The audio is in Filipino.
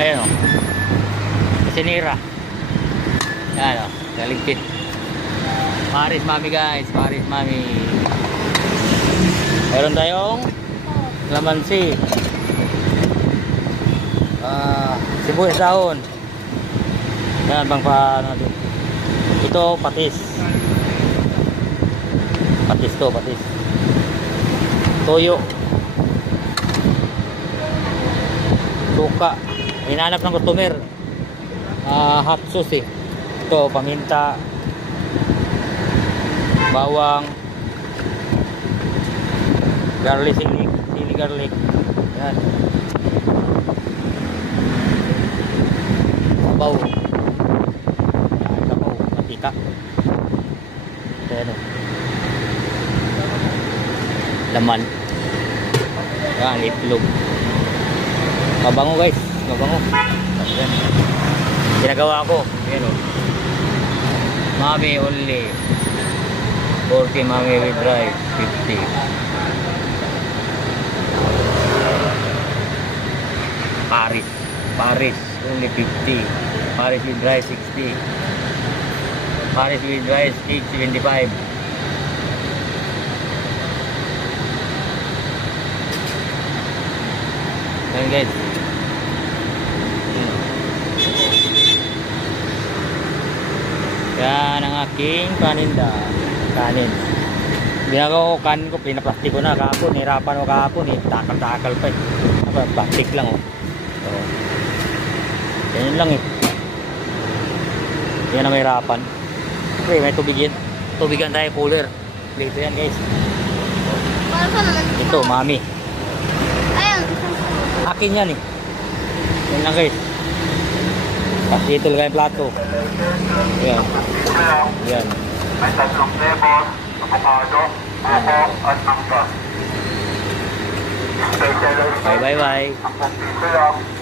Ayan o. Sinira. Ayan o. Galigpit. Paris Mami guys. Paris Mami. Meron tayong lamansi. Sibuyas dahon. Yan bang pa natin. Ito patis. Patis to, patis. Toyo. Suka. Hinahanap ng customer. Hot sauce eh. Ito paminta. Bawang. Garlic, sili garlic. Yan. Sabaw. Sabaw, mantika. Ayan o. Laman. Yan, itlog. Mabango guys, mabango. Ayan. Ginagawa ko. Ayan o. Mami only 40, Mami with rice 50. Paris only 50. Paris with rice 60. Paris with rice cake 75. Ayan guys. Yan ang aking paninda. Kanin. Ginagawa ko kanin ko, pinaplastik ko na kahapon. Hirapan ko kahapon eh. Takal-takal pa eh. Plastik lang oh. So, ganyan lang eh. Yan ang may hirapan. Okay, may tubigin. Tubigan tayo, cooler. Dito yan guys. Ito, Mami. Ayun. Akin yan eh. Yan lang guys. Tapos dito lagay yung plato. Yan. Yan. May tatlong flavor, avocado, buko, at mangga. Special Bye bye bye. ang 10 piso lang.